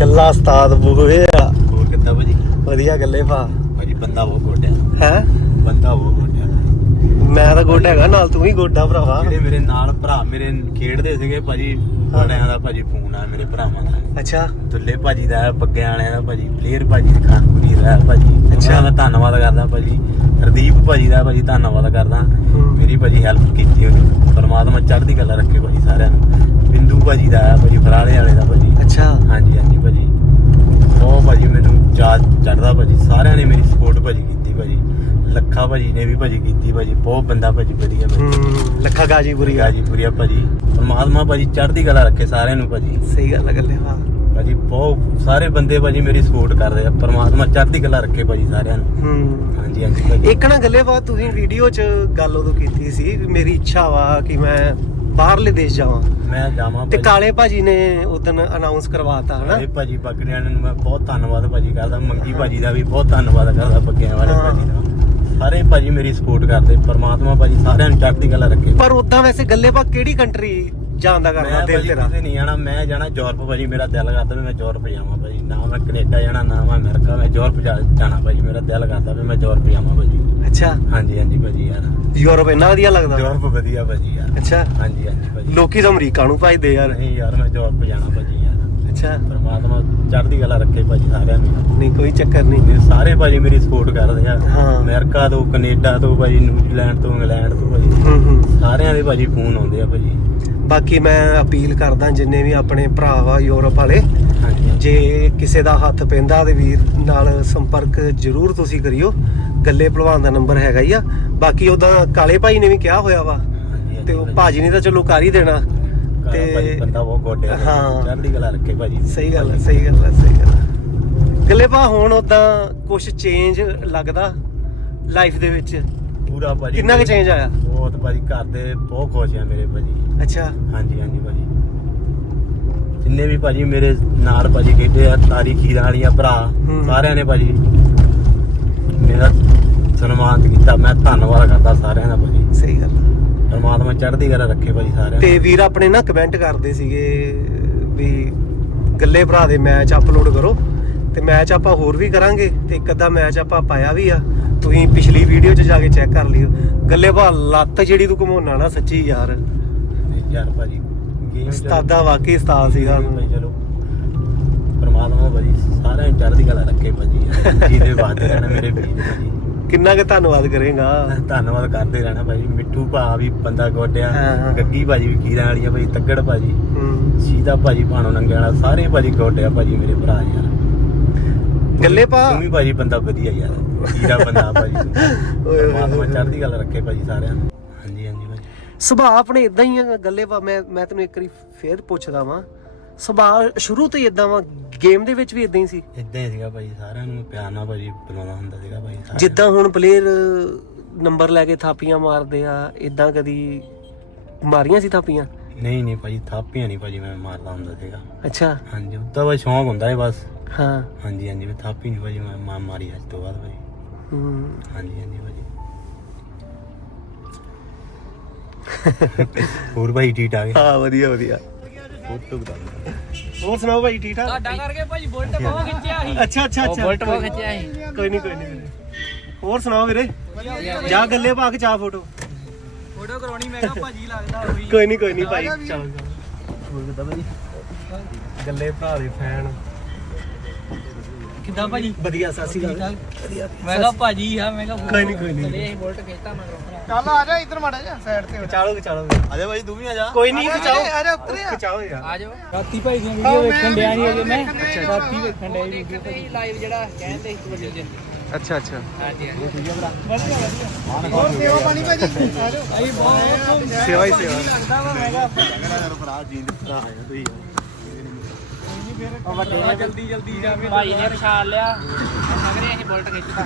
ਗੱਲਾਂ ਉਸਤਾਦ ਬੂਹੇ ਆ। ਹੋਰ ਕਿੱਦਾਂ ਭਾਜੀ? ਵਧੀਆ ਗੱਲੇ ਭਾ। ਭਾਜੀ ਬੰਦਾ ਉਹ ਗੋਡਿਆ। ਹੈ? ਬੰਦਾ ਉਹ ਗੋਡਿਆ। ਮੈਂ ਤਾਂ ਗੋਡਾ ਹੈਗਾ ਨਾਲ ਤੂੰ ਵੀ ਗੋਡਾ ਭਰਾਵਾ। ਜਿਹੜੇ ਮੇਰੇ ਨਾਲ ਭਰਾ ਮੇਰੇ ਖੇਡਦੇ ਸੀਗੇ ਭਾਜੀ ਬੜਿਆਂ ਦਾ ਭਾਜੀ ਫੋਨ ਆ ਮੇਰੇ ਭਰਾਵਾਂ ਦਾ। ਅੱਛਾ। ਦੁੱਲੇ ਭਾਜੀ ਦਾ ਬੱਗਿਆਂ ਵਾਲਿਆਂ ਦਾ ਭਾਜੀ ਪਲੇਅਰ ਭਾਜੀ ਖਾਨਪੁਰੀ ਦਾ ਭਾਜੀ। ਅੱਛਾ। ਮੈਂ ਧੰਨਵਾਦ ਕਰਦਾ ਭਾਜੀ। ਹਰਦੀਪ ਭਾਜੀ ਦਾ ਭਾਜੀ ਧੰਨਵਾਦ ਕਰਦਾ। ਹੂੰ। ਮੇਰੀ ਭਾਜੀ ਹੈਲਪ ਕੀਤੀ ਉਹਨੇ ਪਰਮਾਤਮਾ ਚੜ੍ਹਦੀ ਕਲਾ ਰੱਖੇ ਭਾਜੀ ਸਾਰਿਆਂ ਨੂੰ। ਬਿੰਦੂ ਭਾਜੀ ਦਾ ਹੈ ਭਾਜੀ ਫਰਾਲੇ ਵਾਲੇ ਦਾ ਭਾਜੀ। ਅੱਛਾ। ਹਾਂਜੀ ਹਾਂਜੀ। ਬਹੁਤ ਭਾਜੀ ਮੈਨੂੰ ਚਾਹ ਚੜਦਾ ਭਾਜੀ। ਸਾਰਿਆਂ ਨੇ ਮੇਰੀ ਸਪੋਰਟ ਭਾਜੀ ਕੀਤੀ ਭਾਜੀ। ਲੱਖਾ ਭਾਜੀ ਨੇ ਵੀ ਭਾਜੀ ਕੀਤੀ ਭਾਜੀ। ਬਹੁਤ ਬੰਦਾ ਭਾਜੀ ਵਧੀਆ ਭਾਜੀ। ਹੂੰ ਲੱਖਾ ਗਾਜੀਪੁਰੀ ਆ। ਭਾਜੀ। ਪਰਮਾਤਮਾ ਭਾਜੀ ਚੜ੍ਹਦੀ ਕਲਾ ਰੱਖੇ ਸਾਰਿਆਂ ਨੂੰ ਭਾਜੀ। ਸਹੀ ਗੱਲ ਆ ਗੱਲੇ ਭਾ ਭਾਜੀ ਬਹੁਤ ਸਾਰੇ ਬੰਦੇ ਭਾਜੀ ਮੇਰੀ ਸਪੋਰਟ ਕਰਦੇ ਆ। ਪਰਮਾਤਮਾ ਚੜ੍ਹਦੀ ਕਲਾ ਰੱਖੇ ਭਾਜੀ ਸਾਰਿਆਂ ਨੂੰ। ਹੂੰ। ਹਾਂਜੀ ਹਾਂਜੀ ਭਾਜੀ। ਇੱਕ ਨਾ ਗੱਲੇ ਭਾ ਤੁਸੀਂ ਵੀਡੀਓ 'ਚ ਗੱਲ ਉਦੋਂ ਕੀਤੀ ਸੀ ਵੀ ਮੇਰੀ ਇੱਛਾ ਵਾ ਕਿ ਮੈਂ ਬਾਹਰਲੇ ਦੇਸ਼ ਜਾਵਾਂ। ਮੈਂ ਜਾਵਾਂ ਤੇ ਕਾਲੇ ਭਾਜੀ ਨੇ ਉਦੋਂ ਅਨਾਉਂਸ ਕਰਵਾਤਾ ਹਨਾ? ਇਹ ਭਾਜੀ ਬੱਗੜਿਆਂ ਨੂੰ ਮੈਂ ਬਹੁਤ ਧੰਨਵਾਦ ਭਾਜੀ ਕਰਦਾ ਮੰਗੀ ਭਾਜੀ ਦਾ ਵੀ ਬਹੁਤ ਧੰਨਵਾਦ ਕਰਦਾ ਬੱਗਿਆਂ ਵਾਲੇ। ਭਾਜੀ ਦਾ। ਸਾਰੇ ਭਾਜੀ ਮੇਰੀ ਸਪੋਰਟ ਕਰਦੇ ਪਰਮਾਤਮਾ ਭਾਜੀ ਸਾਰਿਆਂ ਨੂੰ ਚੜ੍ਹਦੀ ਕਲਾ ਰੱਖੇ। ਪਰ ਉਦਾਂ ਵੈਸੇ ਗੱਲੇ ਭਾ ਕਿਹੜੀ ਕੰਟਰੀ ਜਾਣ ਦਾ ਕਰਦਾ ਮੈਂ ਦਿਲ ਤੇਰਾ? ਕਿਤੇ ਨਹੀਂ ਜਾਣਾ ਮੈਂ ਜਾਣਾ ਯੂਰਪ ਭਾਜੀ ਮੇਰਾ ਦਿਲ ਕਰਦਾ ਮੈਂ ਯੂਰਪ ਜਾਵਾਂ ਭਾਜੀ। ਨਾ ਮੈਂ ਕੈਨੇਡਾ ਜਾਣਾ ਨਾ ਮੈਂ ਅਮਰੀਕਾ ਮੈਂ ਯੂਰਪ ਜਾਣਾ ਭਾਜੀ ਮੇਰਾ ਦਿਲ ਕਰਦਾ ਮੈਂ ਯੂਰਪ ਜਾਵਾਂ ਭਾਜੀ। ਅੱਛਾ। ਹਾਂਜੀ ਹਾਂਜੀ ਭਾਜੀ ਯਾਰ। ਯੂਰਪ ਇੰਨਾ ਵਧੀਆ ਲੱਗਦਾ। ਯੂਰਪ ਵਧੀਆ ਭਾਜੀ ਯਾਰ। ਅੱਛਾ। ਹਾਂਜੀ ਹਾਂਜੀ ਭਾਜੀ। ਲੋਕੀ ਤਾਂ ਅਮਰੀਕਾ ਨੂੰ ਭਜਦੇ ਯਾਰ। ਨਹੀਂ ਯਾਰ ਮੈਂ ਯੂਰਪ ਜਾਣਾ ਭਾਜੀ ਯਾਰ। ਅੱਛਾ। ਪਰਮਾਤਮਾ ਚੜ੍ਹਦੀ ਕਲਾ ਰੱਖੇ ਭਾਜੀ ਸਾਰਿਆਂ ਨੂੰ ਨਹੀਂ ਕੋਈ ਚੱਕਰ ਨਹੀਂ। ਤੇ ਸਾਰੇ ਭਾਜੀ ਮੇਰੀ ਸਪੋਰਟ ਕਰਦੇ ਆ। ਹਾਂ। ਅਮਰੀਕਾ ਤੋਂ ਕੈਨੇਡਾ ਤੋਂ ਭਾਜੀ ਨਿਊਜ਼ੀਲੈਂਡ ਤੋਂ ਇੰਗਲੈਂਡ ਤੋਂ ਭਾਜੀ। ਹੂੰ ਹੂੰ। ਸਾਰਿਆਂ ਦੇ ਭਾਜੀ ਫੋਨ ਆਉਂਦੇ ਆ ਭਾਜੀ। ਬਾਕੀ ਮੈਂ ਅਪੀਲ ਕਰਦਾ ਜਿੰਨੇ ਵੀ ਆਪਣੇ ਭਰਾ ਵਾ ਯੂਰਪ ਵਾਲੇ। ਜੇ ਕਿਸੇ ਦਾ ਹੱਥ ਪੈਂਦਾ ਤੇ ਵੀਰ ਨਾਲ ਸੰਪਰਕ ਜ਼ਰੂਰ ਤੁਸੀਂ ਕਰਿਓ। ਗੱਲੇ ਭਲਵਾਨ ਦਾ ਨੰਬਰ ਹੈਗਾ ਹੀ ਆ। ਬਾਕੀ ਉਹਦਾ ਕਾਲੇ ਭਾਈ ਨੇ ਵੀ ਕਿਹਾ ਹੋਇਆ ਵਾ ਤੇ ਉਹ ਭਾਜੀ। ਨੇ ਤਾਂ ਚਲੋ ਕਰ ਹੀ ਦੇਣਾ। ਤੇ ਬੰਦਾ ਬਹੁਤ ਗੋਡਿਆ ਹਾਂ। ਚੜ੍ਹਦੀ ਕਲਾ ਰੱਖੇ ਭਾਜੀ। ਸਹੀ ਗੱਲ ਹੈ ਸਹੀ ਗੱਲ ਹੈ ਸਹੀ ਗੱਲ ਹੈ। ਗੱਲੇ ਭਾ ਹੁਣ ਉਦਾਂ ਕੁਝ ਚੇਂਜ ਲੱਗਦਾ ਲਾਈਫ ਦੇ ਵਿੱਚ? ਪੂਰਾ ਭਾਜੀ ਕਿੰਨਾ ਕੁ ਚੇਂਜ ਆਇਆ? ਬਹੁਤ ਭਾਜੀ ਘਰ ਦੇ ਬਹੁਤ ਖੁਸ਼ ਆ ਮੇਰੇ ਭਾਜੀ। ਅੱਛਾ। ਹਾਂਜੀ ਹਾਂਜੀ ਭਾਜੀ। ਜਿੰਨੇ ਵੀ ਭਾਜੀ ਮੇਰੇ ਨਾਲ ਭਾਜੀ ਖੇਡੇ ਆ ਤਾਰੀ ਖੀਰਾਂ ਵਾਲੀਆਂ ਭਰਾ ਹੂੰ। ਸਾਰਿਆਂ ਨੇ ਭਾਜੀ ਮੇਰਾ ਸਨਮਾਨਿਤ ਕੀਤਾ। ਮੈਂ ਧੰਨਵਾਦ ਕਰਦਾ ਸਾਰਿਆਂ ਦਾ ਭਾਜੀ। ਸਹੀ ਗੱਲ। ਪਰਮਾਤਮਾ ਚੜ੍ਹਦੀ ਕਲਾ ਰੱਖੇ ਭਾਜੀ ਸਾਰਿਆਂ ਨੂੰ ਤੇ ਵੀਰ ਆਪਣੇ ਨਾ ਕਮੈਂਟ ਕਰਦੇ ਸੀਗੇ ਵੀ ਗੱਲੇ ਭਰਾ ਦੇ ਮੈਚ ਅਪਲੋਡ ਕਰੋ। ਤੇ ਮੈਚ ਆਪਾਂ ਹੋਰ ਵੀ ਕਰਾਂਗੇ ਤੇ ਇੱਕ ਅੱਧਾ ਮੈਚ ਆਪਾਂ ਪਾਇਆ ਵੀ ਆ। ਤੁਸੀਂ ਪਿਛਲੀ ਵੀਡੀਓ 'ਚ ਜਾ ਕੇ ਚੈੱਕ ਕਰ ਲਿਓ। ਗੱਲੇ ਭਾ ਲੱਤ ਜਿਹੜੀ ਤੂੰ ਘਮਾਉਣਾ ਨਾ ਸੱਚੀ ਯਾਰ। ਯਾਰ ਭਾਜੀ ਗੇਮ ਉਸਤਾਦਾ ਵਾਕਈ ਉਸਤਾਦ ਸੀਗਾ। ਭਾਈ ਚਲੋ। ਪਰਮਾਤਮਾ ਭਾਜੀ ਸਾਰਿਆਂ ਨੂੰ ਚੜ੍ਹਦੀ ਕਲਾ ਰੱਖੇ ਭਾਜੀ। ਜਿਹਦੇ ਵਾਦੇ ਰਹਿਣਾ ਮੇਰੇ ਵੀਰ ਭਾਜੀ। ਕਿੰਨਾ ਕੁ ਧੰਨਵਾਦ ਕਰੇਗਾ। ਧੰਨਵਾਦ ਕਰਦੇ ਰਹਿਣਾ ਭਾਜੀ। ਮਿੱਠੂ ਭਾ ਵੀ ਬੰਦਾ ਗੋਡਿਆ। ਗੱਗੀ ਭਾਜੀ ਵੀ ਕੀਰਾਂ ਵਾਲੀਆਂ ਭਾਜੀ ਤੱਗੜ ਭਾਜੀ। ਸੀਤਾ ਭਾਜੀ ਭਾਣੋ ਨੰਗੇ ਵਾਲਾ ਸਾਰੇ ਭਾਜੀ ਗੋਡਿਆ ਭਾਜੀ ਮੇਰੇ ਭਰਾ ਯਾਰ। ਗੱਲੇ ਭਾ? ਤੂੰ ਵੀ ਭਾਜੀ ਬੰਦਾ ਵਧੀਆ ਯਾਰ ਕੀਰਾ ਬੰਦਾ ਭਾਜੀ ਤੂੰ। ਓਏ ਹੋਏ। ਚੜ੍ਹਦੀ ਕਲਾ ਰੱਖੇ ਭਾਜੀ ਸਾਰਿਆਂ ਨੂੰ। ਹਾਂਜੀ ਹਾਂਜੀ ਭਾਜੀ। ਸੁਭਾਅ ਆਪਣੇ ਇਦਾਂ ਹੀ ਆ ਗੱਲੇ ਭਾ ਮੈਂ ਮੈਂ ਤੈਨੂੰ ਇੱਕ ਵਾਰੀ ਫੇਰ ਪੁੱਛਦਾ ਵਾਂ। ਸੁਭਾਅ ਸ਼ੁਰੂ ਤੋਂ ਹੀ ਇਦਾਂ ਵਾ ਗੇਮ ਦੇ ਵਿੱਚ ਵੀ ਇਦਾਂ ਹੀ ਸੀ? ਇਦਾਂ ਹੀ ਸੀਗਾ ਭਾਜੀ ਸਾਰਿਆਂ ਨੂੰ ਪਿਆਰ ਨਾਲ ਭਾਜੀ ਬੁਲਾਉਣਾ ਹੁੰਦਾ ਸੀਗਾ ਭਾਜੀ ਸਾਰਿਆਂ ਜਿੱਦਾਂ ਹੁਣ ਪਲੇਅਰ ਨੰਬਰ ਲੈ ਕੇ ਥਾਪੀਆਂ ਮਾਰਦੇ ਆ ਇਦਾਂ ਕਦੀ ਮਾਰੀਆਂ ਸੀ ਥਾਪੀਆਂ। ਨਹੀਂ ਨਹੀਂ ਭਾਜੀ ਥਾਪੀਆਂ ਨਹੀਂ ਭਾਜੀ ਮੈਂ ਮਾਰਦਾ ਹੁੰਦਾ ਸੀਗਾ। ਅੱਛਾ। ਹਾਂਜੀ ਉਹਦਾ ਬਸ ਸ਼ੌਂਕ ਹੁੰਦਾ ਹੈ ਬਸ। ਹਾਂ। ਹਾਂਜੀ ਹਾਂਜੀ ਮੈਂ ਥਾਪੀ ਨਹੀਂ ਭਾਜੀ ਮੈਂ ਮਾਰ ਮਾਰੀ ਅੱਜ ਤੋਂ ਬਾਅਦ ਭਾਜੀ। ਹੂੰ। ਹਾਂਜੀ ਹਾਂਜੀ ਭਾਜੀ। ਹੋਰ ਭਾਈ ਠੀਕ ਆ ਗਏ ਹਾਂ ਵਧੀਆ ਵਧੀਆ। ਫੋਟੋ ਬਤਾ ਹੋਰ ਸੁਣਾਓ ਭਾਈ ਠੀਕ ਠਾਕ? ਤੁਹਾਡਾ ਕਰਕੇ ਭਾਜੀ ਬੁਲਟ ਬਹੁਤ ਖਿੱਚਿਆ ਸੀ। ਅੱਛਾ ਅੱਛਾ ਅੱਛਾ। ਬੁਲਟ ਬਹੁਤ ਖਿੱਚਿਆ ਸੀ। ਕੋਈ ਨਹੀਂ ਕੋਈ ਨਹੀਂ ਹੋਰ ਸੁਣਾਓ ਵੀਰੇ? ਜਾ ਗੱਲੇ ਪਾ ਕੇ ਚਾਹ ਫੋਟੋ। ਫੋਟੋ ਕਰਾਉਣੀ ਮੈਂ ਕਿਹਾ ਭਾਜੀ ਲੱਗਦਾ ਹੋਈ ਕੋਈ ਨਹੀਂ ਕੋਈ ਨਹੀਂ ਭਾਈ। ਚਲੋ ਹੋਰ ਕਿਦਾਂ ਭਾਈ ਗੱਲੇ ਭਰਾ ਦੇ ਫੈਨ। ਕਿੱਦਾਂ ਭਾਜੀ? ਵਧੀਆ ਸਾਸੀ ਗੱਲ ਮੈਂ ਕਿਹਾ ਭਾਜੀ ਆ ਮੈਂ ਕਿਹਾ ਕੋਈ ਨੀ, ਕੋਈ ਨੀ। ਚਲੇ ਅਸੀਂ ਬੁਲਟ ਖਿੱਚਤਾ ਮਗਰੋਂ ਚੱਲ ਆ ਜਾ ਇੱਧਰ ਮਾੜਾ ਜਾ ਸਾਈਡ ਤੇ ਚਾਲੋ ਚਾਲੋ ਅਜੇ ਭਾਈ ਤੂੰ ਵੀ ਆ ਜਾ। ਕੋਈ ਨਹੀਂ ਖਿਚਾਓ। ਆ ਜਾ ਉੱਤਰ ਆ। ਖਿਚਾਓ ਯਾਰ। ਆ ਜਾਓ। ਰਾਤੀ ਭਾਈ ਦੀਆਂ ਵੀਡੀਓ ਵੇਖਣ ਡਿਆ ਨਹੀਂ ਅਜੇ ਮੈਂ। ਰਾਤੀ ਵੇਖਣ ਡਿਆ ਵੀਡੀਓ ਭਾਜੀ ਲਾਈਵ ਜਿਹੜਾ ਕਹਿੰਦੇ ਇੱਕ ਵੱਡੀ ਜੇ ਅੱਛਾ ਅੱਛਾ। ਹਾਂਜੀ ਹਾਂਜੀ। ਵਧੀਆ ਵਧੀਆ ਹੋਰ ਸੇਵਾ ਪਾਣੀ ਭਾਜੀ? ਆ ਜਾ ਭਾਈ ਬਹੁਤ ਸੇਵਾ ਹੀ ਸੇਵਾ। ਲੱਗਦਾ ਵਾ ਮੈਂ ਕਿਹਾ ਭਰਾ ਜੀ ਭਰਾ ਆ ਤੁਸੀਂ ਉਹ ਵੱਡੇ ਨਾਲ ਜਲਦੀ ਜਲਦੀ ਜਾਵੇ ਭਾਈ ਨੇ ਪਛਾਣ ਲਿਆ। ਮਗਰੇ ਅਸੀਂ ਬੁਲਟ ਖਿੱਚਦਾ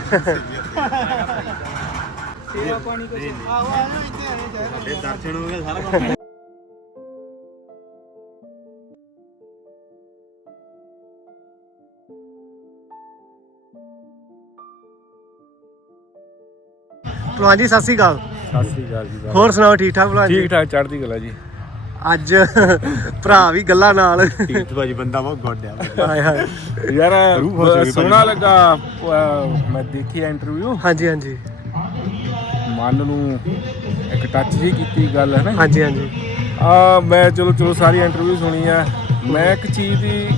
ਸੇਵਾ ਪਾਣੀ ਕੁਛ ਆਹੋ ਆ ਜਾ ਇੱਥੇ ਆਣੇ ਚਾਹੀਦਾ ਇਹ ਦਰਸ਼ਨ ਹੋ ਗਿਆ ਸਾਰਾ ਕੰਮ ਭਲਵਾਨ ਜੀ ਸਤਿ ਸ੍ਰੀ ਅਕਾਲ। ਸਤਿ ਸ੍ਰੀ ਅਕਾਲ ਜੀ ਹੋਰ ਸੁਣਾਓ ਠੀਕ ਠਾਕ ਭਲਵਾਨ ਜੀ? ਠੀਕ ਠਾਕ ਚੜ੍ਹਦੀ ਕਲਾ ਜੀ। ਅੱਜ ਭਰਾ ਵੀ ਗੱਲਾਂ ਨਾਲ। ਟੀਟ ਭਾਜੀ ਬੰਦਾ ਬਹੁਤ ਗੁੱਡ ਆ। ਹਾਏ ਹਾਏ। ਯਾਰ ਰੂਹ ਖੁਸ਼ ਹੋ ਗਈ ਸੋਹਣਾ ਭਾਜੀ। ਲੱਗਾ ਅਹ, ਮੈਂ ਦੇਖੀ ਇੰਟਰਵਿਊ ਹਾਂਜੀ ਹਾਂਜੀ। ਮਨ ਨੂੰ ਇੱਕ ਟੱਚ ਜੀ ਕੀਤੀ ਗੱਲ ਹੈ ਨਾ? ਹਾਂਜੀ ਹਾਂਜੀ। ਆ ਮੈਂ ਚਲੋ ਚਲੋ ਸਾਰੀ ਇੰਟਰਵਿਊ ਸੁਣੀ ਆ। ਮੈਂ ਇੱਕ ਚੀਜ਼ ਦੀ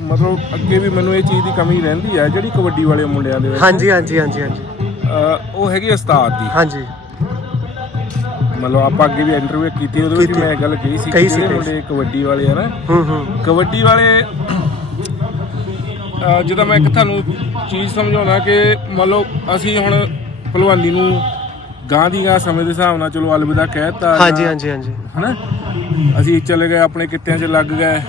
ਮਤਲਬ ਅੱਗੇ ਵੀ ਮੈਨੂੰ ਇਹ ਚੀਜ਼ ਦੀ ਕਮੀ ਰਹਿੰਦੀ ਆ ਜਿਹੜੀ ਕਬੱਡੀ ਵਾਲੇ ਮੁੰਡਿਆਂ ਦੇ ਵਿੱਚ। ਹਾਂਜੀ ਹਾਂਜੀ ਹਾਂਜੀ ਹਾਂਜੀ। ਅਹ, ਉਹ ਹੈਗੀ ਉਸਤਾਦ ਦੀ। ਹਾਂਜੀ। ਮਤਲਬ ਆਪਾਂ ਅੱਗੇ ਵੀ ਇੰਟਰਵਿਊ ਕੀਤੀ ਉਹਦੇ ਵਿੱਚ। ਮੈਂ ਗੱਲ ਕਹੀ ਸੀ ਕਿ ਜਿਹੜੇ। ਮੁੰਡੇ ਕਬੱਡੀ ਵਾਲੇ ਆ ਨਾ ਹੂੰ ਹੂੰ। ਕਬੱਡੀ ਵਾਲੇ ਜਿੱਦਾਂ ਮੈਂ ਇੱਕ ਤੁਹਾਨੂੰ ਚੀਜ਼ ਸਮਝਾਉਣਾ ਕਿ ਮੰਨ ਲਓ ਅਸੀਂ ਹੁਣ ਭਲਵਾਨੀ ਨੂੰ ਗਾਂ ਦੀ ਗਾਂ ਸਮੇਂ ਦੇ ਹਿਸਾਬ ਨਾਲ ਚਲੋ ਅਲਵਿਦਾ ਕਹਿਤਾ ਹਾਂਜੀ ਹਾਂਜੀ ਹਾਂਜੀ। ਹਨਾ? ਅਸੀਂ ਚਲੇ ਗਏ ਆਪਣੇ ਕਿੱਤਿਆਂ 'ਚ ਲੱਗ ਗਏ।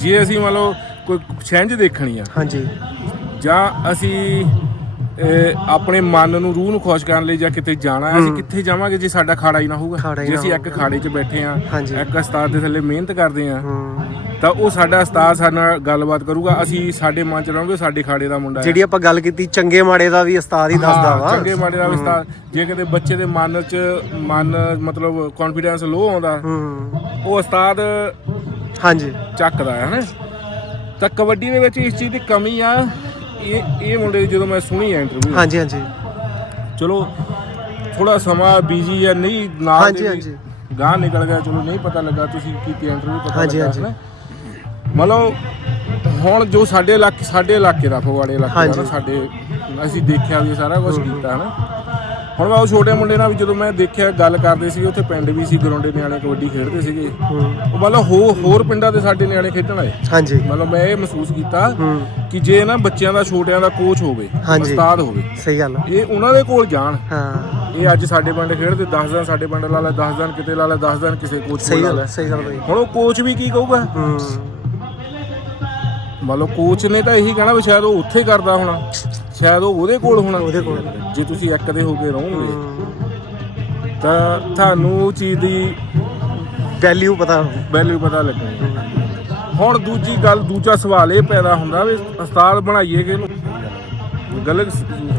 ਜੇ ਅਸੀਂ ਮੰਨ ਲਓ ਕੋਈ ਛਿੰਝ ਦੇਖਣੀ ਆ ਹਾਂਜੀ। ਜਾਂ ਅਸੀਂ ਆਪਣੇ ਮਨ ਨੂੰ ਰੂਹ ਨੂੰ ਖੁਸ਼ ਕਰਨ ਲਈ ਜਾਂ ਕਿਤੇ ਜਾਣਾ ਹੈ, ਅਸੀਂ। ਕਿੱਥੇ ਜਾਵਾਂਗੇ ਜੇ ਸਾਡਾ ਖਾੜਾ ਹੀ ਨਾ ਹੋਊਗਾ? ਖਾੜਾ ਹੀ ਜੇ ਨਾ ਅਸੀਂ ਇੱਕ। ਖਾੜੇ 'ਚ ਬੈਠੇ ਆ ਹਾਂਜੀ। ਇੱਕ ਉਸਤਾਦ ਦੇ ਥੱਲੇ ਮਿਹਨਤ ਕਰਦੇ ਆ ਹੂੰ। ਤਾਂ ਉਹ ਸਾਡਾ ਉਸਤਾਦ ਸਾਡੇ ਨਾਲ ਗੱਲਬਾਤ ਕਰੂਗਾ। ਅਸੀਂ ਸਾਡੇ ਮਨ 'ਚ ਰਹਾਂਗੇ ਸਾਡੇ ਖਾੜੇ ਦਾ ਮੁੰਡਾ ਹੈ। ਜਿਹੜੀ ਆਪਾਂ ਗੱਲ ਕੀਤੀ ਚੰਗੇ ਮਾੜੇ ਦਾ ਵੀ ਉਸਤਾਦ ਹੀ ਦੱਸਦਾ ਹਾਂ, ਵਾ। ਚੰਗੇ ਮਾੜੇ ਦਾ ਵੀ ਉਸਤਾਦ। ਜੇ ਕਿਤੇ ਬੱਚੇ ਦੇ ਮਨ 'ਚ ਮਨ ਮਤਲਬ ਕੌਨਫੀਡੈਂਸ ਲੋ ਆਉਂਦਾ ਹੂੰ। ਉਹ ਉਸਤਾਦ ਹਾਂਜੀ। ਚੱਕਦਾ ਹੈ ਨਾ ਤਾਂ ਕਬੱਡੀ ਦੇ ਵਿੱਚ ਇਸ ਚੀਜ਼ ਦੀ ਕਮੀ ਆ ਇਹ ਇਹ ਮੁੰਡੇ ਦੀ ਜਦੋਂ ਮੈਂ ਸੁਣੀ ਇੰਟਰਵਿਊ ਹਾਂਜੀ ਹਾਂਜੀ। ਚਲੋ ਥੋੜਾ ਸਮਾਂ ਬੀਜੀ ਆ ਨਹੀਂ ਨਾਲ ਹਾਂਜੀ, ਹਾਂਜੀ। ਗਾਂ ਨਿਕਲ ਗਿਆ ਚਲੋ ਨਹੀਂ ਪਤਾ ਲੱਗਾ ਤੁਸੀਂ ਕੀਤੀ ਇੰਟਰਵਿਊ ਪਤਾ ਹਾਂਜੀ, ਲੱਗਾ ਹਾਂਜੀ। ਹੈ ਮਤਲਬ ਹੁਣ ਜੋ ਸਾਡੇ ਇਲਾਕੇ ਸਾਡੇ ਇਲਾਕੇ ਦਾ ਫਗਵਾੜੇ ਇਲਾਕੇ ਦਾ ਸਾਡੇ ਅਸੀਂ ਦੇਖਿਆ ਵੀ ਸਾਰਾ ਕੁਝ ਕੀਤਾ ਨਾ ਹੁਣ ਮੈਂ ਉਹ ਛੋਟੇ ਮੁੰਡੇ ਨਾਲ ਵੀ ਜਦੋਂ ਮੈਂ ਦੇਖਿਆ ਗੱਲ ਕਰਦੇ ਸੀ ਉੱਥੇ ਪਿੰਡ ਵੀ ਸੀ ਗਰਾਉਂਡੇ ਨਿਆਣੇ ਕਬੱਡੀ ਖੇਡਦੇ ਸੀਗੇ। ਉਹ ਮਤਲਬ ਹੋ ਹੋਰ ਪਿੰਡਾਂ ਦੇ ਸਾਡੇ ਨਿਆਣੇ ਖੇਡਣ ਆਏ। ਹਾਂਜੀ। ਮਤਲਬ ਮੈਂ ਇਹ ਮਹਿਸੂਸ ਕੀਤਾ ਕਿ ਜੇ ਨਾ ਬੱਚਿਆਂ ਦਾ ਛੋਟਿਆਂ ਦਾ ਕੋਚ ਹੋਵੇ। ਉਸਤਾਦ ਹੋਵੇ ਸਹੀ ਗੱਲ। ਇਹ ਉਹਨਾਂ ਦੇ ਕੋਲ ਜਾਣ। ਹਾਂ। ਇਹ ਅੱਜ ਸਾਡੇ ਪਿੰਡ ਖੇਡਦੇ 10 ਦਿਨ ਸਾਡੇ ਪਿੰਡ ਲਾ ਲੈ 10 ਦਿਨ ਕਿਤੇ ਲਾ ਲੈ 10 ਦਿਨ ਕਿਸੇ ਕੋਚ ਕੋਲ ਲਾ ਲੈ। ਸਹੀ ਗੱਲ ਬਈ। ਹੁਣ ਉਹ ਕੋਚ ਵੀ ਕੀ ਕਹੂਗਾ? ਹੂੰ। ਲਓ ਕੋਚ ਨੇ ਤਾਂ ਇਹੀ ਕਹਿਣਾ ਵੀ ਸ਼ਾਇਦ ਉਹ ਉੱਥੇ ਕਰਦਾ ਹੋਣਾ। ਸ਼ਾਇਦ ਉਹ ਉਹਦੇ ਕੋਲ ਹੋਣਾ। ਉਹਦੇ ਕੋਲ। ਜੇ ਤੁਸੀਂ ਇੱਕ ਦੇ ਹੋ ਕੇ ਰਹੋਗੇ। ਹੂੰ। ਤਾਂ ਤੁਹਾਨੂੰ ਉਹ ਚੀਜ਼ ਦੀ ਵੈਲਿਊ ਪਤਾ ਵੈਲਿਊ ਪਤਾ ਲੱਗਣੀ ਹੁਣ ਦੂਜੀ ਗੱਲ ਦੂਜਾ ਸਵਾਲ ਇਹ ਪੈਦਾ ਹੁੰਦਾ ਵੀ ਉਸਤਾਦ ਬਣਾਈਏ ਕਿ ਗੱਲ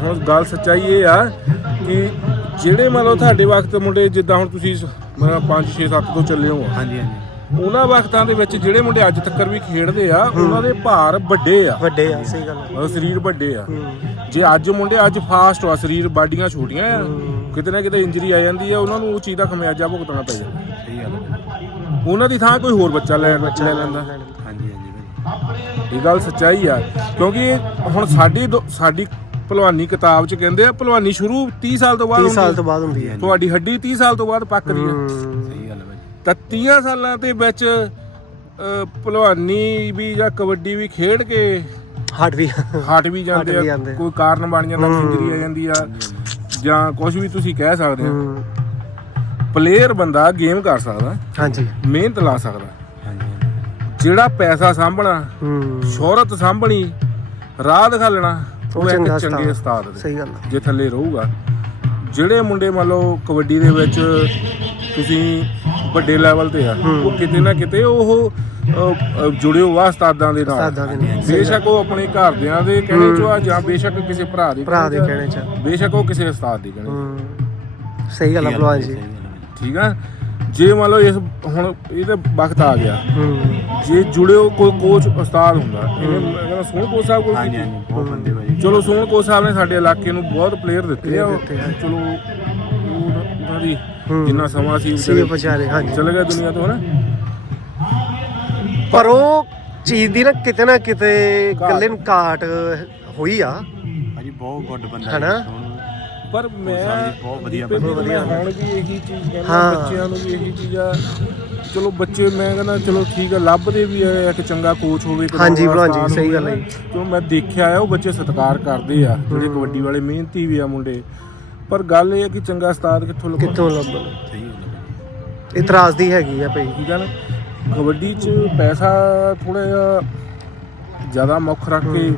ਹੁਣ ਗੱਲ ਸੱਚਾਈ ਇਹ ਆ ਕਿ ਜਿਹੜੇ ਮੰਨ ਲਓ ਤੁਹਾਡੇ ਵਕਤ ਮੁੰਡੇ ਜਿੱਦਾਂ ਹੁਣ ਤੁਸੀਂ 5 6 7 ਤੋਂ ਚੱਲੇ ਹੋ। ਹਾਂਜੀ ਹਾਂਜੀ। ਉਹਨਾਂ ਵਕਤਾਂ ਦੇ ਵਿੱਚ ਜਿਹੜੇ ਮੁੰਡੇ ਅੱਜ ਤੱਕ ਵੀ ਖੇਡਦੇ ਆ ਉਹਨਾਂ ਦੇ ਭਾਰ ਵੱਡੇ ਆ। ਵੱਡੇ ਆ ਸਹੀ ਗੱਲ ਆ। ਮਤਲਬ ਸਰੀਰ ਵੱਡੇ ਆ। ਹੂੰ। ਜੇ ਅੱਜ ਮੁੰਡੇ ਅੱਜ ਫਾਸਟ ਆ ਸਰੀਰ ਬਾਡੀਆਂ ਛੋਟੀਆਂ ਆ। ਕਿਤੇ ਨਾ ਕਿਤੇ ਇੰਜਰੀ ਆ ਜਾਂਦੀ ਆ ਉਹਨਾਂ ਨੂੰ ਉਹ ਚੀਜ਼ ਦਾ ਖਮਿਆਜਾ ਭੁਗਤਣਾ ਪੈ ਜਾਂਦਾ। ਸਹੀ ਗੱਲ ਹੈ। ਉਹਨਾਂ ਦੀ ਥਾਂ ਕੋਈ ਹੋਰ ਬੱਚਾ ਲੈ ਲੈ ਲੈਂਦਾ। ਹਾਂਜੀ ਹਾਂਜੀ ਭਾਜੀ ਇਹ ਗੱਲ ਸੱਚਾਈ ਆ ਕਿਉਂਕਿ ਹੁਣ ਸਾਡੀ ਦੋ- ਸਾਡੀ ਭਲਵਾਨੀ ਕਿਤਾਬ 'ਚ ਕਹਿੰਦੇ ਆ ਭਲਵਾਨੀ ਸ਼ੁਰੂ 30 ਸਾਲ ਤੋਂ ਬਾਅਦ 30 ਹੁੰਦੀ ਸਾਲ। ਤੋਂ ਬਾਅਦ ਹੁੰਦੀ ਹੈ ਤੁਹਾਡੀ ਹੱਡੀ 30 ਸਾਲ ਤੋਂ ਬਾਅਦ ਪੱਕਦੀ ਆ। ਹੂੰ। ਸਹੀ ਗੱਲ ਹੈ ਤਾਂ 30 ਸਾਲਾਂ ਦੇ ਵਿੱਚ ਅਹ, ਭਲਵਾਨੀ ਵੀ ਜਾਂ ਕਬੱਡੀ ਵੀ ਖੇਡ ਕੇ ਹਟ ਵੀ ਹਟ ਵੀ ਜਾਂਦੇ ਹਟ ਵੀ ਆ ਜਾਂਦੇ। ਕੋਈ ਕਾਰਨ ਬਣ ਜਾਂਦਾ। ਇੰਜਰੀ ਆ ਜਾਂਦੀ ਆ ਜਾਂ ਕੁਝ ਵੀ ਤੁਸੀਂ ਕਹਿ ਸਕਦੇ ਆ ਹੂੰ ਪਲੇਅਰ ਬੰਦਾ ਗੇਮ ਕਰ ਸਕਦਾ ਹਾਂਜੀ ਮਿਹਨਤ ਲਾ ਸਕਦਾ ਜਿਹੜਾ ਪੈਸਾ ਸਾਂਭਣਾ ਹੂੰ ਸ਼ੋਹਰਤ ਸਾਂਭਣੀ ਰਾਹ ਦਿਖਾਲਣਾ ਉਹ ਉਹ ਇੱਕ ਚੰਗਾ ਚੰਗੇ ਉਸਤਾਦ। ਉਸਤਾਦ ਦੇ ਸਹੀ ਗੱਲ ਆ। ਜੇ ਥੱਲੇ ਰਹੂਗਾ ਜਿਹੜੇ ਮੁੰਡੇ ਮੰਨ ਲਓ ਕਬੱਡੀ ਦੇ ਵਿੱਚ ਤੁਸੀਂ ਵੱਡੇ ਲੈਵਲ ਤੇ ਆ। ਉਹ ਕਿਤੇ ਨਾ ਕਿਤੇ ਉਹ ਅਹ, ਅਹ, ਜੁੜੇ ਹੋਆ ਉਸਤਾਦਾਂ ਦੇ ਨਾਲ ਉਸਤਾਦਾਂ ਦੇ ਨਾਲ। ਬੇਸ਼ੱਕ ਉਹ ਆਪਣੇ ਘਰਦਿਆਂ ਦੇ ਕਹਿਣੇ ਚੋਂ ਆ ਜਾਂ ਬੇਸ਼ੱਕ ਕਿਸੇ ਭਰਾ ਦੇ ਭਰਾ ਦੇ ਕਹਿਣੇ ਚ ਆ। ਬੇਸ਼ੱਕ ਉਹ ਕਿਸੇ ਉਸਤਾਦ ਦੇ ਕਹਿਣੇ। ਹੂੰ ਸਹੀ ਗੱਲ ਆ ਭਲਵਾਨ ਜੀ। ਠੀਕ ਆ ਜੇ ਮੰਨ ਲਓ ਇਸ ਹੁਣ ਇਹ ਤਾਂ ਵਕਤ ਆ ਗਿਆ ਜੇ ਜੁੜਿਓ ਕੋਈ ਕੋਚ ਉਸਤਾਦ ਹੁੰਦਾ ਇਹਨੇ ਸੋਹਣ ਕੋਚ ਸਾਹਿਬ ਕੋਲ ਹਾਂਜੀ ਕੀਤੀ। ਹਾਂਜੀ ਬਹੁਤ ਬੰਦੇ ਭਾਜੀ ਚਲੋ ਸੋਹਣ ਕੋਚ ਸਾਹਿਬ ਨੇ ਸਾਡੇ ਇਲਾਕੇ ਨੂੰ ਬਹੁਤ ਪਲੇਅਰ ਦਿੱਤੇ ਆ। ਚਲੋ ਉਹਨਾਂ ਦੀ। ਜਿੰਨਾ ਸਮਾਂ ਸੀ ਸੀ ਵਿਚਾਰੇ ਹਾਂਜੀ ਚਲੇ ਗਏ ਦੁਨੀਆ ਤੋਂ ਹਨਾ ਪਰ ਉਹ ਚੀਜ਼ ਦੀ ਨਾ ਕਿਤੇ ਨਾ ਕਿਤੇ। ਗੱਲੇ ਨੂੰ ਘਾਟ ਹੋਈ ਆ ਭਾਜੀ ਬਹੁਤ ਗੁੱਡ ਬੰਦਾ ਹਨਾ? ਹੈ ਸੋਹਣ। ਪਰ ਮੈਂ ਬਹੁਤ ਵਧੀਆ ਬੰਦੇ। ਹੁਣ ਵੀ ਇਹੀ ਚੀਜ਼ ਕਹਿੰਦਾ ਹਾਂ। ਬੱਚਿਆਂ ਨੂੰ ਵੀ ਇਹੀ ਚੀਜ਼ ਆ ਚਲੋ ਬੱਚੇ ਮੈਂ ਕਹਿੰਦਾ ਚਲੋ ਠੀਕ ਆ ਲੱਭਦੇ ਵੀ ਆ ਇੱਕ ਚੰਗਾ ਕੋਚ ਹੋਵੇ ਹਾਂਜੀ, ਨੌਵਾਂ ਭਲਵਾਨ ਜੀ, ਉਸਤਾਦ ਸਹੀ ਗੱਲ ਹੈ। ਕਿਉਂ ਮੈਂ ਦੇਖਿਆ ਆ ਉਹ ਬੱਚੇ ਸਤਿਕਾਰ ਕਰਦੇ ਆ ਜਿਹੜੇ ਕਬੱਡੀ ਵਾਲੇ ਮਿਹਨਤੀ ਵੀ ਆ ਮੁੰਡੇ ਪਰ ਗੱਲ ਇਹ ਆ ਕਿ ਚੰਗਾ ਉਸਤਾਦ ਕਿੱਥੋਂ ਲੱਭਣਾ ਕਿੱਥੋਂ ਲੱਭਣ ਸਹੀ ਗੱਲ ਹੈ। ਇਤਰਾਜ਼ ਦੀ ਹੈਗੀ ਆ ਭਈ ਠੀਕ ਆ ਨਾ ਕਬੱਡੀ 'ਚ ਪੈਸਾ ਥੋੜਾ ਜ਼ਿਆਦਾ ਮੁੱਖ ਰੱਖ ਕੇ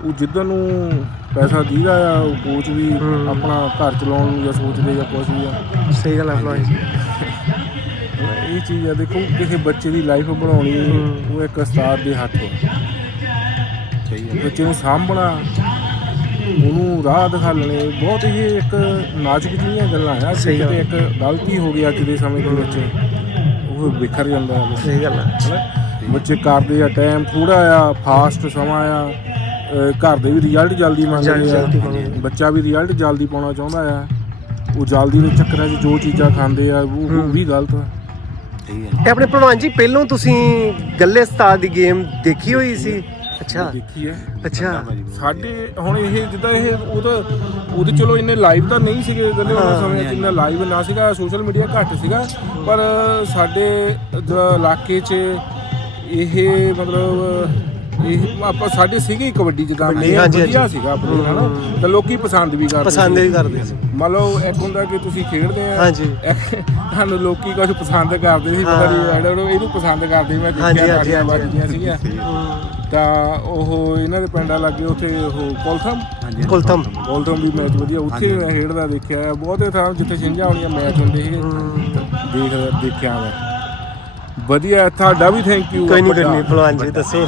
ਉਹ ਜਿੱਦਾਂ ਨੂੰ ਪੈਸਾ ਦੀਦਾ ਆ ਉਹ ਕੋਚ ਵੀ ਹੂੰ। ਆਪਣਾ ਘਰ ਚਲਾਉਣ ਨੂੰ ਜਾਂ ਸੋਚਦੇ ਜਾਂ ਕੁਝ ਵੀ ਆ ਸਹੀ ਗੱਲ ਆ ਭਲਵਾਨ ਜੀ ਇਹ ਚੀਜ਼ ਆ ਦੇਖੋ ਕਿਸੇ ਬੱਚੇ ਦੀ ਲਾਈਫ ਬਣਾਉਣੀ ਹੂੰ। ਉਹ ਇੱਕ ਉਸਤਾਦ ਦੇ ਹੱਥ ਹੈ ਸਹੀ ਹੈ। ਬੱਚੇ ਨੂੰ ਸਾਂਭਣਾ ਉਹਨੂੰ ਰਾਹ ਦਿਖਾਲਣੇ ਬਹੁਤ ਹੀ ਇੱਕ ਨਾਜ਼ੁਕ ਜਿਹੀਆਂ ਗੱਲਾਂ ਆ ਸਹੀ ਗੱਲ। ਕਿਤੇ ਇੱਕ ਗਲਤੀ ਹੋ ਗਈ ਅੱਜ ਦੇ ਸਮੇਂ ਦੇ ਵਿੱਚ ਉਹ ਵਿਖਰ ਜਾਂਦਾ ਹੈ ਸਹੀ ਗੱਲ ਹਨਾ ਬੱਚੇ ਕਰਦੇ ਆ ਟਾਈਮ ਥੋੜਾ ਆ ਫਾਸਟ ਸਮਾਂ ਆ ਅਹ ਘਰ ਦੇ ਵੀ ਰਿਜ਼ਲਟ ਜਲਦੀ ਮੰਗਦੇ ਜਲਦੀ ਆ ਮੰਗਦੇ। ਬੱਚਾ ਵੀ ਰਿਜ਼ਲਟ ਜਲਦੀ ਪਾਉਣਾ ਚਾਹੁੰਦਾ ਆ। ਉਹ ਜਲਦੀ ਦੇ ਚੱਕਰਾਂ 'ਚ ਜੋ ਚੀਜ਼ਾਂ ਖਾਂਦੇ ਆ ਉਹ ਉਹ ਵੀ ਗਲਤ ਆ। ਸਹੀ ਗੱਲ ਤੇ ਆਪਣੇ ਭਲਵਾਨ ਜੀ ਪਹਿਲੋਂ ਤੁਸੀਂ ਗੱਲੇ ਉਸਤਾਦ ਦੀ ਗੇਮ ਦੇਖੀ ਹੋਈ ਸੀ? ਅੱਛਾ। ਦੇਖੀ ਹੈ ਅੱਛਾ। ਸਾਡੇ ਹੁਣ ਇਹ ਜਿੱਦਾਂ ਇਹ ਉਹ ਤਾਂ ਉਹਦੇ ਚਲੋ ਇੰਨੇ ਲਾਈਵ ਤਾਂ ਨਹੀਂ ਸੀਗੇ ਗੱਲੇ ਉਹਨਾਂ ਸਮੇਂ ਜਿੰਨਾ ਲਾਈਵ ਨਾ ਸੀਗਾ ਸੋਸ਼ਲ ਮੀਡੀਆ ਘੱਟ ਸੀਗਾ। ਪਰ ਸਾਡੇ ਜ- ਇਲਾਕੇ 'ਚ ਇਹ ਮਤਲਬ ਇਹ ਆਪਾਂ ਸਾਡੇ ਸੀਗੀ ਕਬੱਡੀ ਜਿੱਦਾਂ ਹਾਂਜੀ, ਵਧੀਆ ਹਾਂਜੀ। ਸੀਗਾ ਆਪਣੇ ਹਨਾ ਤੇ ਲੋਕੀ ਪਸੰਦ ਵੀ ਕਰਦੇ ਪਸੰਦ ਸੀ। ਵੀ ਕਰਦੇ ਸੀ। ਮੰਨ ਲਓ ਇੱਕ ਹੁੰਦਾ ਕਿ ਤੁਸੀਂ ਖੇਡਦੇ ਆ ਹਾਂਜੀ। ਇੱਕ ਸਾਨੂੰ ਲੋਕੀ ਕੁਝ ਪਸੰਦ ਕਰਦੇ ਸੀ ਪਤਾ ਨਹੀਂ don't know, ਇਹਨੂੰ ਪਸੰਦ ਕਰਦੇ ਮੈਂ ਹਾਂਜੀ, ਦੇਖਿਆ ਹਾਂਜੀ, ਤਾੜੀਆਂ ਹਾਂਜੀ। ਵੱਜਦੀਆਂ ਸੀਗੀਆਂ। ਤਾਂ ਉਹ ਇਹਨਾਂ ਦੇ ਪਿੰਡਾਂ ਲੱਗੇ ਉੱਥੇ ਉਹ ਕੋਲਥਮ। ਹਾਂਜੀ ਕੁਲਥਮ। ਕੋਲਥਮ ਵੀ ਮੈਚ ਵਧੀਆ ਉੱਥੇ ਮੈਂ ਖੇਡਦਾ ਦੇਖਿਆ ਬਹੁਤੇ ਥਾਂ ਜਿੱਥੇ ਛਿੰਝਾਂ ਵਾਲੀਆਂ ਮੈਚ ਹੁੰਦੇ ਸੀਗੇ ਦੇਖ ਦੇਖਿਆ ਮੈਂ। ਵਧੀਆ ਤੁਹਾਡਾ ਵੀ ਥੈਂਕ ਯੂ ਕੋਈ ਨਹੀਂ ਕੋਈ ਨਹੀਂ ਭਲਵਾਨ ਜੀ ਦੱਸੋ।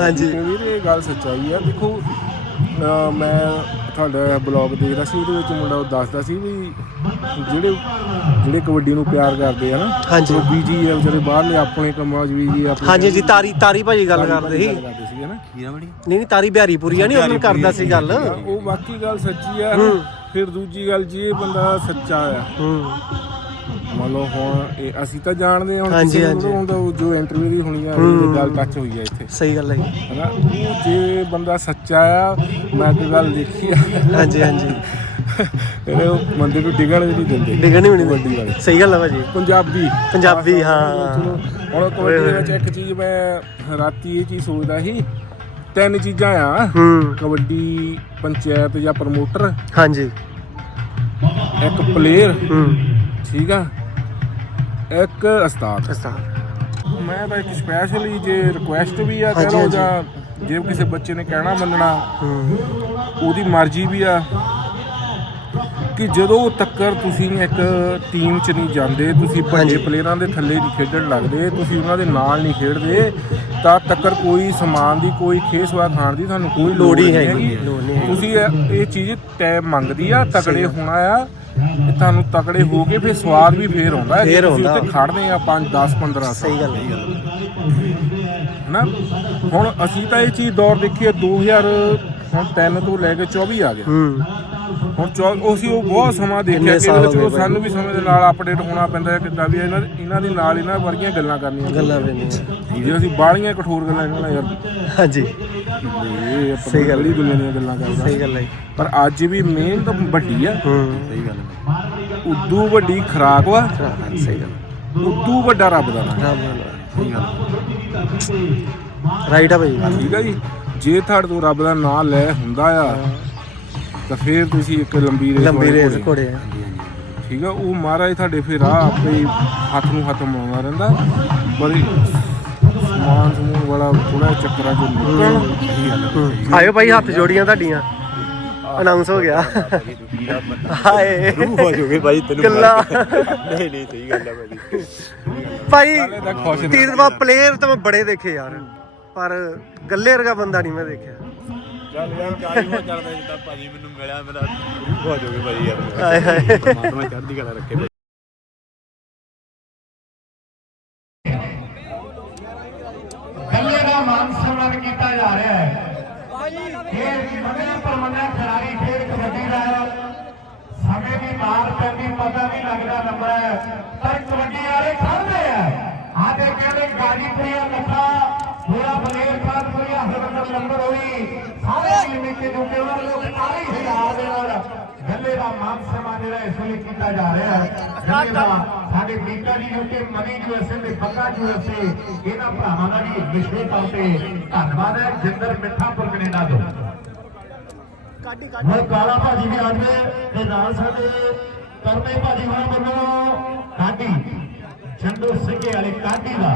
ਹਾਂਜੀ। ਵੀਰੇ ਇਹ ਗੱਲ ਸੱਚਾਈ ਆ। ਦੇਖੋ ਮੈਂ ਤੁਹਾਡਾ ਬਲੌਗ ਦੇਖਦਾ ਸੀ ਉਹਦੇ ਵਿੱਚ ਮੁੰਡਾ ਉਹ ਦੱਸਦਾ ਸੀ ਵੀ ਜਿਹੜੇ ਜਿਹੜੇ ਕਬੱਡੀ ਨੂੰ ਪਿਆਰ ਕਰਦੇ ਆ ਨਾ ਹਾਂਜੀ। ਉਹ ਬੀਜੀ ਆ ਵਿਚਾਰੇ ਬਾਹਰਲੇ ਆਪਣੇ ਕੰਮਾਂ 'ਚ ਵੀ ਜੀ ਆਪਣੇ ਹਾਂਜੀ ਜੀ ਤਾਰੀ ਤਾਰੀ ਭਾਜੀ ਗੱਲ ਕਰਦੇ ਸੀ। ਨਹੀਂ ਨਹੀਂ ਤਾਰੀ ਬਿਹਾਰੀ ਪੂਰੀ ਆ ਨਹੀਂ ਉਹਨੂੰ ਕਰਦਾ ਸੀ ਗੱਲ। ਉਹ ਬਾਕੀ ਗੱਲ ਸੱਚੀ ਆ ਫਿਰ ਦੂਜੀ ਗੱਲ ਜੀ ਇਹ ਬੰਦਾ ਸੱਚਾ ਆ। ਹੂੰ। ਮੰਨ ਲਓ ਹੁਣ ਇਹ ਅਸੀਂ ਤਾਂ ਜਾਣਦੇ ਹਾਂ ਹੁਣ ਹਾਂਜੀ, ਕਿਸੇ ਨੂੰ ਹਾਂਜੀ। ਹੁੰਦਾ ਉਹ ਜੋ ਇੰਟਰਵਿਊ ਦੀ ਹੋਣੀ ਆ ਇਹ ਗੱਲ ਟੱਚ ਹੋਈ ਆ ਇੱਥੇ। ਸਹੀ ਗੱਲ ਹੈ ਜੀ। ਹਨਾ? ਉਹ ਜੇ ਬੰਦਾ ਸੱਚਾ ਆ ਮੈਂ ਤੇ ਗੱਲ ਦੇਖੀ ਆ। ਹਾਂਜੀ ਹਾਂਜੀ। ਇਹਨੇ ਉਹ ਬੰਦੇ ਨੂੰ ਡਿਗਣ ਵੀ ਨਹੀਂ ਦਿੰਦੇ। ਡਿਗਣੀ ਵੀ ਕਬੱਡੀ ਨਹੀਂ ਵਾਲੇ ਸਹੀ ਗੱਲ ਹੈ ਭਾਜੀ। ਪੰਜਾਬੀ। ਪੰਜਾਬੀ, ਹਾਂ। ਚਲੋ ਹੁਣ ਕਬੱਡੀ ਦੇ ਵਿੱਚ ਇੱਕ ਚੀਜ਼ ਮੈਂ ਰਾਤੀ ਇਹ ਚੀਜ਼ ਸੋਚਦਾ ਸੀ ਤਿੰਨ ਚੀਜ਼ਾਂ ਆ। ਹੂੰ। ਕਬੱਡੀ ਪੰਚਾਇਤ ਜਾਂ ਪ੍ਰਮੋਟਰ ਹਾਂਜੀ। ਇੱਕ ਪਲੇਅਰ ਹੂੰ। ਠੀਕ ਆ? ਇੱਕ ਉਸਤਾਦ ਮੈਂ ਤਾਂ ਇੱਕ ਸਪੈਸ਼ਲੀ ਜੇ ਰਿਕੁਐਸਟ ਵੀ ਆ ਕਹਿ ਲਓ। ਜਾਂ ਜੇ ਕਿਸੇ ਬੱਚੇ ਨੇ ਕਹਿਣਾ ਮੰਨਣਾ ਉਹਦੀ ਮਰਜ਼ੀ ਵੀ ਆ ਕਿ ਜਦੋਂ ਤੱਕਰ ਤੁਸੀਂ ਇੱਕ ਟੀਮ 'ਚ ਨਹੀਂ ਜਾਂਦੇ ਤੁਸੀਂ ਵੱਡੇ। ਪਲੇਅਰਾਂ ਦੇ ਥੱਲੇ ਨਹੀਂ ਖੇਡਣ ਲੱਗਦੇ ਤੁਸੀਂ ਉਹਨਾਂ ਦੇ ਨਾਲ ਨਹੀਂ ਖੇਡਦੇ ਤਾਂ ਤੱਕਰ ਕੋਈ ਸਮਾਨ ਦੀ ਕੋਈ ਖੇਸਵਾ ਖਾਣ ਦੀ ਤੁਹਾਨੂੰ ਕੋਈ ਲੋੜ ਹੀ ਨਹੀਂ ਹੈਗੀ। ਤੁਸੀਂ ਇਹ ਇਹ ਚੀਜ਼ ਟਾਈਮ ਮੰਗਦੀ ਆ ਤਕੜੇ ਹੋਣਾ ਆ ਤੇ ਤੁਹਾਨੂੰ ਤਕੜੇ ਹੋ ਕੇ ਫਿਰ ਸਵਾਦ ਵੀ ਫੇਰ ਆਉਂਦਾ ਹੈ। ਜੇ ਫੇਰ ਤੁਸੀਂ ਆਉਂਦਾ। ਉੱਤੇ ਖੜਦੇ ਆ 5 10 15 ਸਾਲ। ਸਹੀ ਗੱਲ ਹੈ ਹਨਾ? ਹੁਣ ਅਸੀਂ ਤਾਂ ਇਹ ਚੀਜ਼ ਦੌਰ ਦੇਖੀ ਹੈ 2000 ਹੁਣ 3 ਤੋਂ ਲੈ ਕੇ 24 ਆ ਗਿਆ। ਹੂੰ। ਹੁਣ ਚੌ ਉਹ ਬਹੁਤ ਸਮਾਂ ਦੇਖਿਆ ਕਿ ਇਹਦੇ ਸਾਨੂੰ ਵੀ ਸਮੇਂ ਦੇ ਨਾਲ ਅਪਡੇਟ ਹੋਣਾ ਪੈਂਦਾ ਹੈ ਕਿੱਦਾਂ ਵੀ ਇਹਨਾਂ ਇਹਨਾਂ ਦੇ ਨਾਲ ਇਹਨਾਂ ਵਰਗੀਆਂ ਗੱਲਾਂ ਕਰਨੀਆਂ ਗੱਲਾਂ ਨਹੀਂ ਜੇ ਅਸੀਂ ਬਾਹਲੀਆਂ ਕਠੋਰ ਗੱਲਾਂ ਇਹਨਾਂ ਨਾਲ ਯਾਰ। ਹਾਂਜੀ। ਇਹ ਆਪਾਂ ਸਹੀ ਗੱਲ। ਦੁਨੀਆ ਦੀਆਂ ਗੱਲਾਂ ਕਰਦਾ ਸਹੀ ਗੱਲ ਹੈ ਪਰ ਅੱਜ ਵੀ ਮਿਹਨਤ ਵੱਡੀ ਆ। ਹੂੰ। ਸਹੀ ਗੱਲ ਹੈ। ਉਦੋਂ ਵੱਡੀ ਖਰਾਕ ਵਾ। ਸਹੀ ਗੱਲ ਉਦੋਂ ਵੱਡਾ ਰੱਬ ਦਾ ਨਾਮ। ਰਾਮ ਨਾਲ ਸਹੀ ਗੱਲ ਰਾਈਟ ਆ ਭਾਈ। ਠੀਕ ਹੈ ਜੀ। ਜੇ ਤੁਹਾਡੇ ਤੋਂ ਰੱਬ ਦਾ ਨਾਮ ਲੈ ਹੁੰਦਾ ਆ ਤਾਂ ਫਿਰ ਤੁਸੀਂ ਇੱਕ ਲੰਬੀ ਰੇਸ ਲੰਬੀ ਵਾਲੇ ਰੇਸ ਘੋੜੇ। ਆ। ਠੀਕ ਆ ਉਹ ਮਹਾਰਾਜ ਤੁਹਾਡੇ ਫਿਰ ਆ ਆਪੇ ਹੀ ਹੱਥ ਨੂੰ ਹੱਥ ਮਾਉਂਦਾ ਰਹਿੰਦਾ। ਪਰ ਇਹ ਸਮਾਨ ਸਮੂਨ ਵਾਲਾ ਥੋੜਾ ਚੱਕਰਾਂ ਗੱਲ ਹੈ। ਹੂੰ। ਆਇਓ ਭਾਈ ਹੱਥ ਜੋੜੀਆਂ ਤੁਹਾਡੀਆਂ। ਅਨਾਉਂਸ ਹੋ ਗਿਆ। ਹਾਏ। ਰੂਹ ਹੋ ਜੋਗੇ ਭਾਈ ਤੈਨੂੰ ਗੱਲਾਂ। ਨਹੀਂ ਨਹੀਂ ਸਹੀ ਗੱਲ ਹੈ ਭਾਜੀ। ਭਾਈ ਨਾਲੇ ਤਾਂ ਖੁਸ਼ ਨਾ ਤੀਰਵਾ ਪਲੇਅਰ ਤਾਂ ਮੈਂ ਬੜੇ ਦੇਖੇ ਯਾਰ। ਪਰ ਗੱਲੇ ਵਰਗਾ ਬੰਦਾ ਨਹੀਂ ਮੈਂ ਦੇਖਿਆ। ਚੱਲ ਯਾਰ ਕਾਹੀ ਹੋ ਚੱਲਦਾ ਜਿੱਦਾਂ ਭਾਜੀ ਮੈਨੂੰ ਮਿਲਿਆ ਮੇਰਾ ਰੂਹ ਹੋ ਜੋਗੇ ਭਾਜੀ ਯਾਰ ਹਾਏ ਹਾਏ ਪਰਮਾਤਮਾ ਚੜ੍ਹਦੀ ਕਲਾ ਰੱਖੇ ਭਾਜੀ। ਗੱਲੇ ਦਾ ਮਾਨ ਸਨਮਾਨ ਕੀਤਾ ਜਾ ਰਿਹਾ ਹੈ ਇਹ ਮੰਨਿਆ ਪਰਮੰਨਾ ਖਿਡਾਰੀ ਖੇਡ ਕਬੱਡੀ ਦਾ ਹੈ। ਸਮੇਂ ਦੀ ਮਾਰ ਪੈਂਦੀ ਪਤਾ ਨਹੀਂ ਲੱਗਦਾ ਨੰਬਰ ਹੈ ਪਰ ਕਬੱਡੀ ਵਾਲੇ ਖੜਦੇ ਆ ਆਦੇ ਕਹਿੰਦੇ ਗਾਜੀਪੁਰੀਆ ਲੱਖਾ ਪੂਰਾ ਬਲੇਰ ਕਾਨਪੁਰੀਆ ਹਰਮੰਦਰ ਨੰਬਰ ਹੋਈ ਸਾਰੇ ਲਿਮਿਟ ਦੇ ਉਹਨਾਂ ਲੋਕ ਸਾਰੇ ਹੀ ਦੇ ਨਾਲ ਗੱਲੇ ਦਾ ਮਾਨ ਸਨਮਾਨ ਜਿਹੜਾ ਇਸ ਵੇਲੇ ਕੀਤਾ ਜਾ ਰਿਹਾ ਹੈ। ਗੱਲੇ ਦਾ ਸਾਡੇ ਬੀਕਾ ਜੀ ਜੁਕੇ ਮਨੀ ਯੂਐਸਏ ਦੇ ਬੱਗਾ ਯੂਐਸਏ ਇਹਨਾਂ ਭਰਾਵਾਂ ਦਾ ਵੀ ਵਿਸ਼ੇਸ਼ ਤੌਰ ਤੇ ਧੰਨਵਾਦ ਹੈ। ਜਿੰਦਰ ਮਿੱਠਾਪੁਰ ਕੈਨੇਡਾ ਤੋਂ ਮੈਂ ਕਾਲਾ ਭਾਜੀ ਵੀ ਅੱਜ ਤੇ ਨਾਲ ਸਾਡੇ ਕਰਮੇ ਭਾਜੀ ਹੋਣਾ ਵੱਲੋਂ ਕਾਢੀ, ਚੰਦੂ ਸਿੰਘੇ ਵਾਲੇ ਕਾਢੀ ਦਾ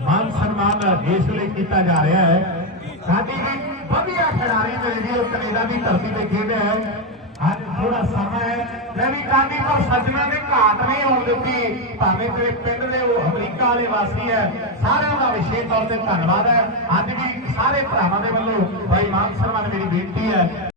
ਮਾਨ ਸਨਮਾਨ ਇਸ ਲਈ ਕੀਤਾ ਜਾ ਰਿਹਾ ਹੈ। ਕਾਢੀ ਵੀ ਵਧੀਆ ਖਿਡਾਰੀ ਮੇਰੇ ਜੀ ਕੈਨੇਡਾ ਦੀ ਧਰਤੀ ਤੇ ਖੇਡਿਆ ਹੈ। ਅੱਜ ਥੋੜਾ ਸਮਾਂ ਹੈ। ਮੈਂ ਵੀ ਕਾਢੀ ਪਰ ਸੱਜਣਾ ਦੇ ਘਾਟ ਨਹੀਂ ਆਉਣ ਦਿੱਤੀ। ਭਾਵੇਂ ਤੇਰੇ ਪਿੰਡ ਦੇ ਉਹ ਅਮਰੀਕਾ ਵਾਲੇ ਵਾਸੀ ਹੈ। ਸਾਰਿਆਂ ਦਾ ਵਿਸ਼ੇਸ਼ ਤੌਰ ਤੇ ਧੰਨਵਾਦ ਹੈ। ਅੱਜ ਵੀ ਸਾਰੇ ਭਰਾਵਾਂ ਦੇ ਵੱਲੋਂ ਭਾਈ ਮਾਨ ਸਨਮਾਨ ਮੇਰੀ ਬੇਨਤੀ ਹੈ।